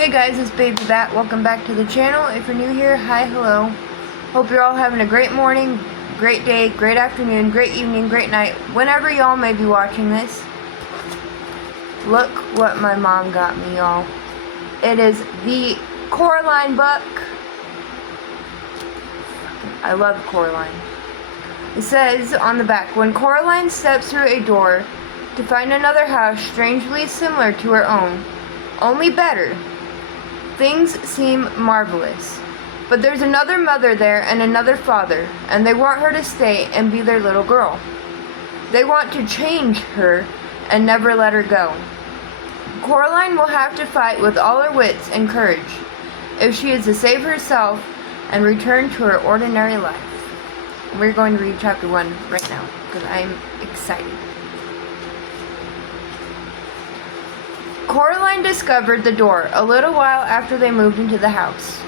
Hey guys, it's Baby Bat. Welcome back to the channel. If you're new here, hi, hello. Hope you're all having a great morning, great day, great afternoon, great evening, great night, whenever y'all may be watching this. Look what my mom got me, y'all. It is the Coraline book. I love Coraline. It says on the back, when Coraline steps through a door to find another house strangely similar to her own, only better, things seem marvelous. But there's another mother there and another father, and they want her to stay and be their little girl. They want to change her and never let her go. Coraline will have to fight with all her wits and courage if she is to save herself and return to her ordinary life. We're going to read chapter 1 right now because I'm excited. Coraline discovered the door a little while after they moved into the house.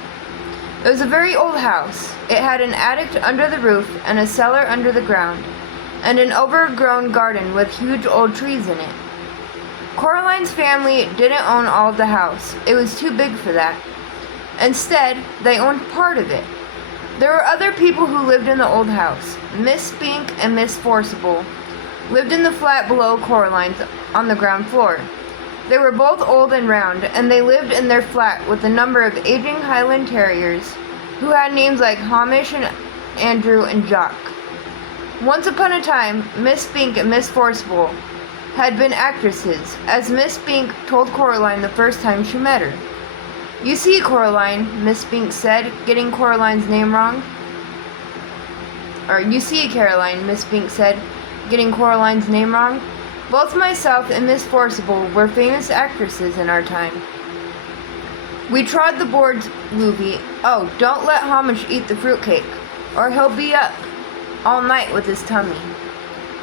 It was a very old house. It had an attic under the roof and a cellar under the ground, and an overgrown garden with huge old trees in it. Coraline's family didn't own all of the house. It was too big for that. Instead, they owned part of it. There were other people who lived in the old house. Miss Spink and Miss Forcible lived in the flat below Coraline's on the ground floor. They were both old and round, and they lived in their flat with a number of aging Highland Terriers who had names like Hamish and Andrew and Jock. Once upon a time, Miss Spink and Miss Forcible had been actresses, as Miss Spink told Coraline the first time she met her. "You see, Coraline," Miss Spink said, getting Coraline's name wrong. "You see, Caroline," Miss Spink said, getting Coraline's name wrong. "Both myself and Miss Forcible were famous actresses in our time. We trod the boards, Louie. Oh, don't let Hamish eat the fruitcake, or he'll be up all night with his tummy."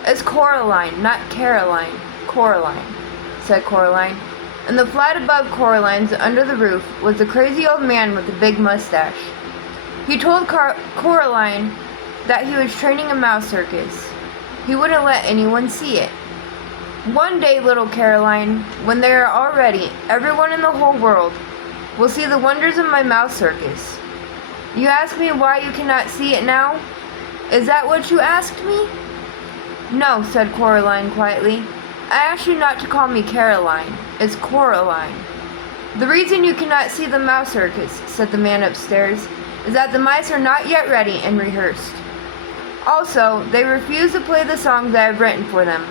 "It's Coraline, not Caroline. Coraline," said Coraline. In the flat above Coraline's, under the roof, was a crazy old man with a big mustache. He told Coraline that he was training a mouse circus. He wouldn't let anyone see it. "One day, little Caroline, when they are all ready, everyone in the whole world will see the wonders of my mouse circus. You ask me why you cannot see it now? Is that what you asked me?" "No," said Coraline quietly. "I asked you not to call me Caroline. It's Coraline." "The reason you cannot see the mouse circus," said the man upstairs, "is that the mice are not yet ready and rehearsed. Also, they refuse to play the songs I have written for them.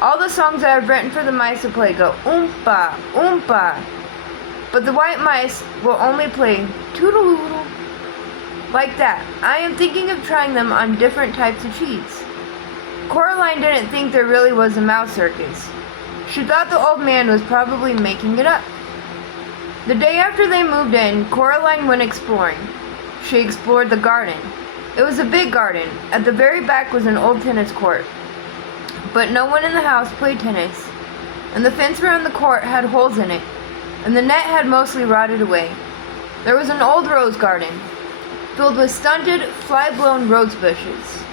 All the songs I have written for the mice to play go oompa, oompa. But the white mice will only play toodle-oodle. Like that. I am thinking of trying them on different types of cheese." Coraline didn't think there really was a mouse circus. She thought the old man was probably making it up. The day after they moved in, Coraline went exploring. She explored the garden. It was a big garden. At the very back was an old tennis court. But no one in the house played tennis, and the fence around the court had holes in it, and the net had mostly rotted away. There was an old rose garden, filled with stunted, fly-blown rose bushes.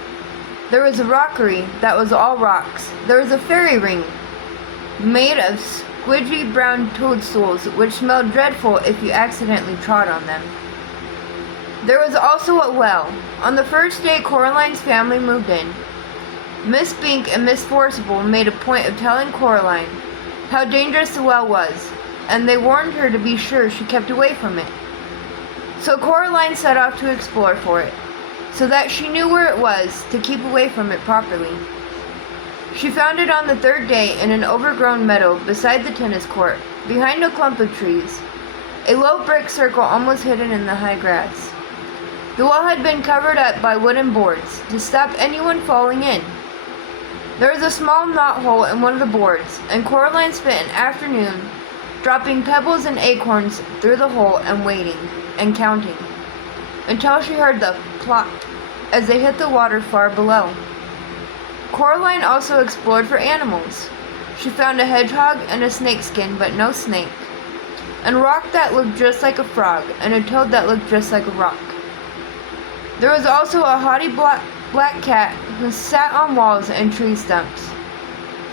There was a rockery that was all rocks. There was a fairy ring made of squidgy brown toadstools, which smelled dreadful if you accidentally trod on them. There was also a well. On the first day Coraline's family moved in, Miss Spink and Miss Forcible made a point of telling Coraline how dangerous the well was, and they warned her to be sure she kept away from it. So Coraline set off to explore for it, so that she knew where it was to keep away from it properly. She found it on the third day in an overgrown meadow beside the tennis court, behind a clump of trees, a low brick circle almost hidden in the high grass. The wall had been covered up by wooden boards to stop anyone falling in. There was a small knothole in one of the boards, and Coraline spent an afternoon dropping pebbles and acorns through the hole and waiting and counting, until she heard the plop as they hit the water far below. Coraline also explored for animals. She found a hedgehog and a snakeskin, but no snake, and a rock that looked just like a frog, and a toad that looked just like a rock. There was also a haughty black cat who sat on walls and tree stumps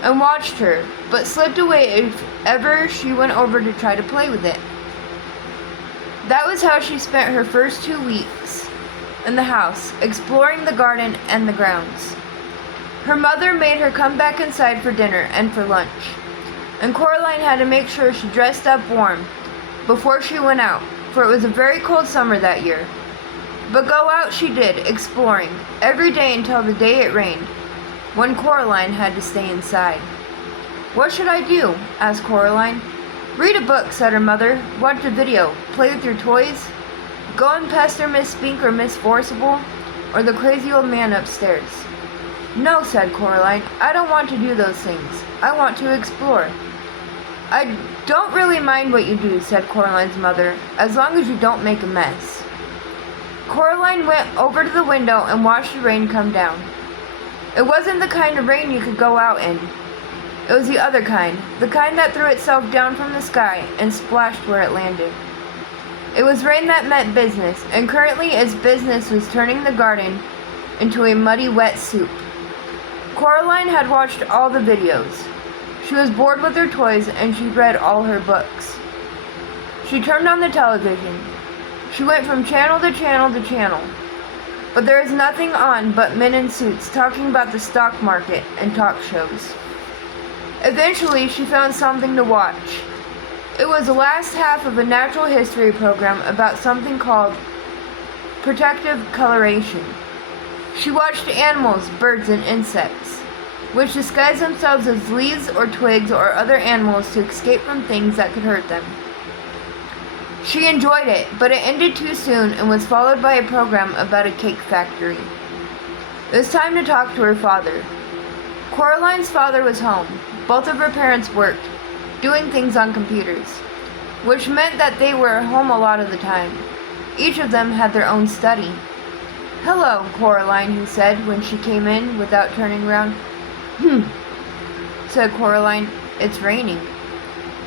and watched her, but slipped away if ever she went over to try to play with it. That was how she spent her first 2 weeks in the house, exploring the garden and the grounds. Her mother made her come back inside for dinner and for lunch, and Coraline had to make sure she dressed up warm before she went out, for it was a very cold summer that year. But go out she did, exploring, every day until the day it rained, when Coraline had to stay inside. "What should I do?" asked Coraline. "Read a book," said her mother. "Watch a video. Play with your toys. Go and pester Miss Spink or Miss Forcible or the crazy old man upstairs." "No," said Coraline. "I don't want to do those things. I want to explore." "I don't really mind what you do," said Coraline's mother, "as long as you don't make a mess." Coraline went over to the window and watched the rain come down. It wasn't the kind of rain you could go out in. It was the other kind, the kind that threw itself down from the sky and splashed where it landed. It was rain that meant business, and currently its business was turning the garden into a muddy, wet soup. Coraline had watched all the videos. She was bored with her toys, and she read all her books. She turned on the television. She went from channel to channel to channel. But there was nothing on but men in suits talking about the stock market and talk shows. Eventually, she found something to watch. It was the last half of a natural history program about something called protective coloration. She watched animals, birds, and insects, which disguised themselves as leaves or twigs or other animals to escape from things that could hurt them. She enjoyed it, but it ended too soon and was followed by a program about a cake factory. It was time to talk to her father. Coraline's father was home. Both of her parents worked, doing things on computers, which meant that they were home a lot of the time. Each of them had their own study. "Hello, Coraline," he said when she came in without turning around. Said Coraline. "It's raining."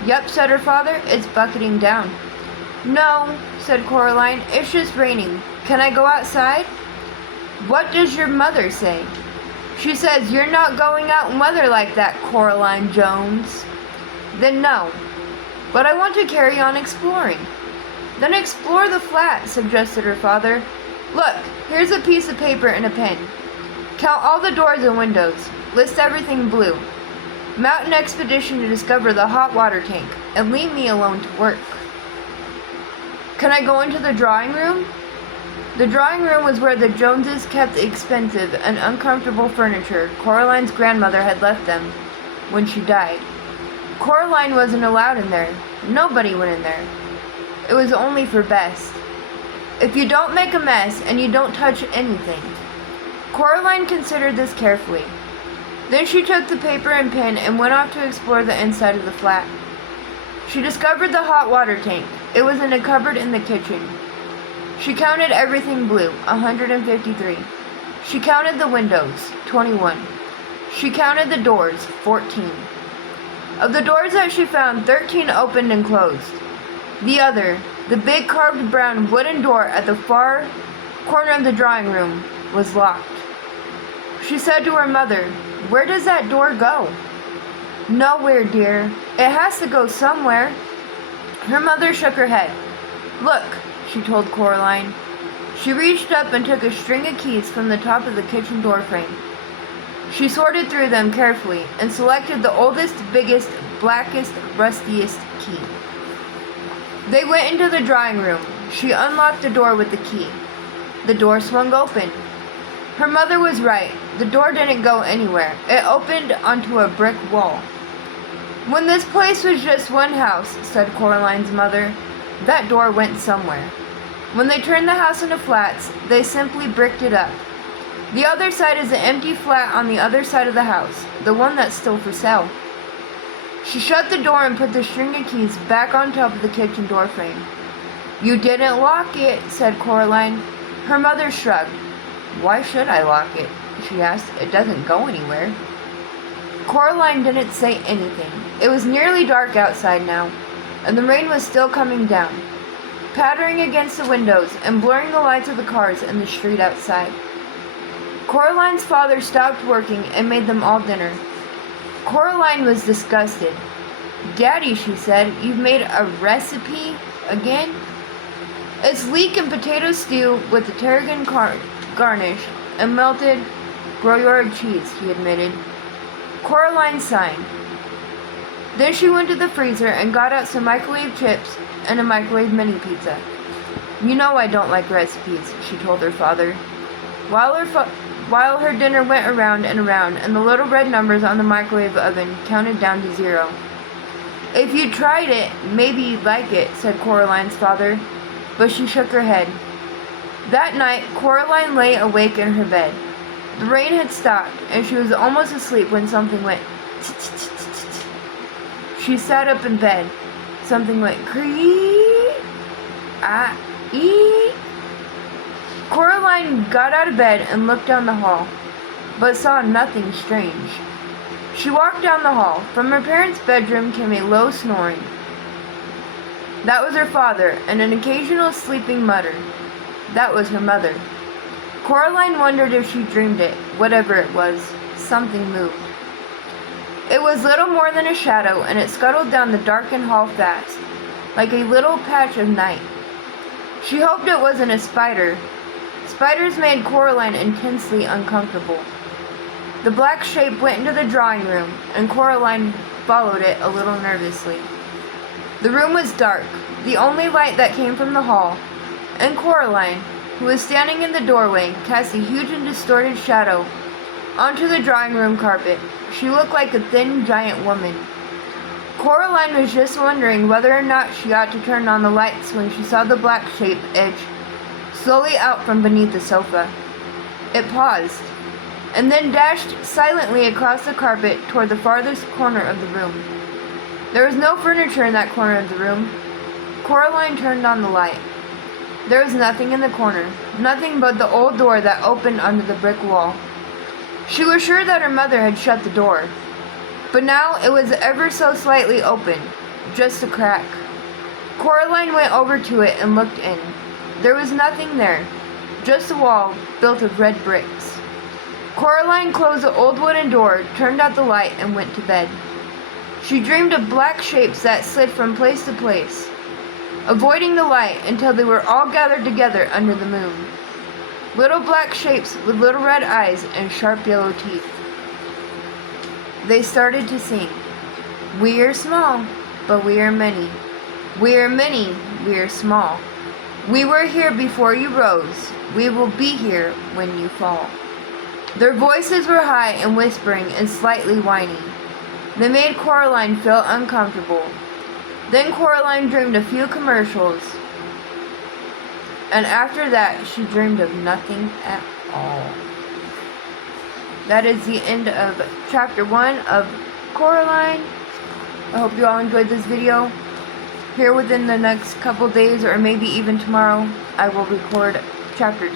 "Yep," said her father. "It's bucketing down." "No," said Coraline. "It's just raining. Can I go outside?" "What does your mother say?" "She says you're not going out in weather like that, Coraline Jones." "Then no. But I want to carry on exploring." "Then explore the flat," suggested her father. "Look, here's a piece of paper and a pen. Count all the doors and windows. List everything blue. Mount an expedition to discover the hot water tank, and leave me alone to work." "Can I go into the drawing room?" The drawing room was where the Joneses kept the expensive and uncomfortable furniture Coraline's grandmother had left them when she died. Coraline wasn't allowed in there. Nobody went in there. It was only for Bess. "If you don't make a mess and you don't touch anything." Coraline considered this carefully. Then she took the paper and pen and went off to explore the inside of the flat. She discovered the hot water tank. It was in a cupboard in the kitchen. She counted everything blue, 153. She counted the windows, 21. She counted the doors, 14. Of the doors that she found, 13 opened and closed. The big carved brown wooden door at the far corner of the drawing room, was locked. She said to her mother, "Where does that door go?" "Nowhere, dear. It has to go somewhere." Her mother shook her head. "Look," she told Coraline. She reached up and took a string of keys from the top of the kitchen door frame. She sorted through them carefully and selected the oldest, biggest, blackest, rustiest key. They went into the drawing room. She unlocked the door with the key. The door swung open. Her mother was right. The door didn't go anywhere. It opened onto a brick wall. "When this place was just one house," said Coraline's mother, "that door went somewhere. When they turned the house into flats, they simply bricked it up. The other side is an empty flat on the other side of the house, the one that's still for sale." She shut the door and put the string of keys back on top of the kitchen door frame. "You didn't lock it," said Coraline. Her mother shrugged. "Why should I lock it?" she asked. "It doesn't go anywhere." Coraline didn't say anything. It was nearly dark outside now, and the rain was still coming down, pattering against the windows and blurring the lights of the cars in the street outside. Coraline's father stopped working and made them all dinner. Coraline was disgusted. "Daddy," she said, "you've made a recipe again?" It's leek and potato stew with a tarragon garnish and melted Gruyere cheese, he admitted. Coraline sighed. Then she went to the freezer and got out some microwave chips and a microwave mini pizza. You know I don't like recipes, she told her father. While her dinner went around and around, and the little red numbers on the microwave oven counted down to 0. If you tried it, maybe you'd like it, said Coraline's father, but she shook her head. That night, Coraline lay awake in her bed. The rain had stopped, and she was almost asleep when something went tsk-tsk-tsk-tsk. She sat up in bed. Something went cree, ee. Coraline got out of bed and looked down the hall, but saw nothing strange. She walked down the hall. From her parents' bedroom came a low snoring. That was her father, and an occasional sleeping mutter. That was her mother. Coraline wondered if she dreamed it. Whatever it was, something moved. It was little more than a shadow, and it scuttled down the darkened hall fast, like a little patch of night. She hoped it wasn't a spider. Spiders made Coraline intensely uncomfortable. The black shape went into the drawing room, and Coraline followed it a little nervously. The room was dark, the only light that came from the hall, and Coraline, who was standing in the doorway, cast a huge and distorted shadow onto the drawing room carpet. She looked like a thin, giant woman. Coraline was just wondering whether or not she ought to turn on the lights when she saw the black shape edge slowly out from beneath the sofa. It paused, and then dashed silently across the carpet toward the farthest corner of the room. There was no furniture in that corner of the room. Coraline turned on the light. There was nothing in the corner, nothing but the old door that opened under the brick wall. She was sure that her mother had shut the door, but now it was ever so slightly open, just a crack. Coraline went over to it and looked in. There was nothing there, just a wall built of red bricks. Coraline closed the old wooden door, turned out the light, and went to bed. She dreamed of black shapes that slid from place to place, avoiding the light until they were all gathered together under the moon. Little black shapes with little red eyes and sharp yellow teeth. They started to sing. We are small, but we are many. We are many, we are small. We were here before you rose. We will be here when you fall. Their voices were high and whispering and slightly whiny. They made Coraline feel uncomfortable. Then Coraline dreamed a few commercials, and after that she dreamed of nothing at all. That is the end of chapter 1 of Coraline. I hope you all enjoyed this video. Here within the next couple days, or maybe even tomorrow, I will record chapter 2.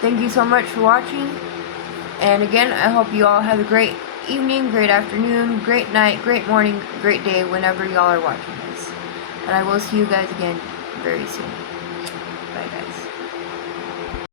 Thank you so much for watching, and again, I hope you all have a great evening, great afternoon, great night, great morning, great day whenever y'all are watching this. And I will see you guys again very soon.